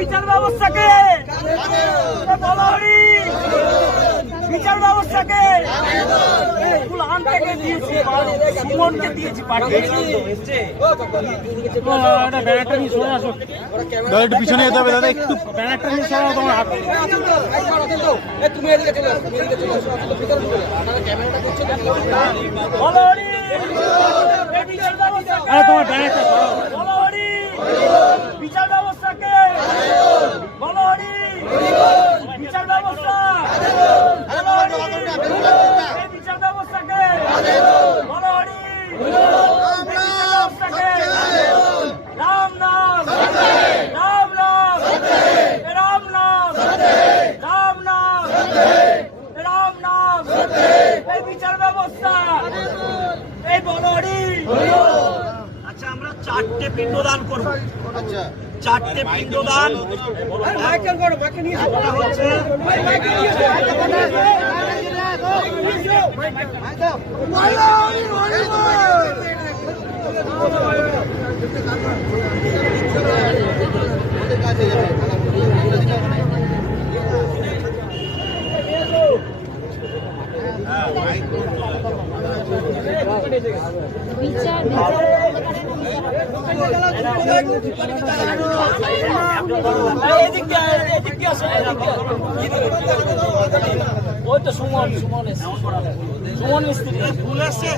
বিচার ব্যবস্থাকে বিচার ব্যবস্থাকে ফুলহান থেকে দিয়েছি, সুমনকে দিয়েছি, পাঠিয়েছি। একটু পিছনে যেতে হবে দাদা, একটু ব্যানারটা নিয়ে সরাও তোমার হাতে। আরে তোমার ব্যানারটা সরাও। বিচার ব্যবস্থাকে বলো হরি, বিচার ব্যবস্থা, বিচার ব্যবস্থাকে বলো হরি, রাম নাম, রাম নাম, রাম নাম, রাম নাম, রাম নাম, এই বিচার ব্যবস্থা, এই বলো হরি। আচ্ছা, আমরা 4টে পিণ্ডদান করব। আচ্ছা, 4টে পিণ্ডদান হচ্ছে ওই তো সুমন মিস্ত্রি ভুল আছে।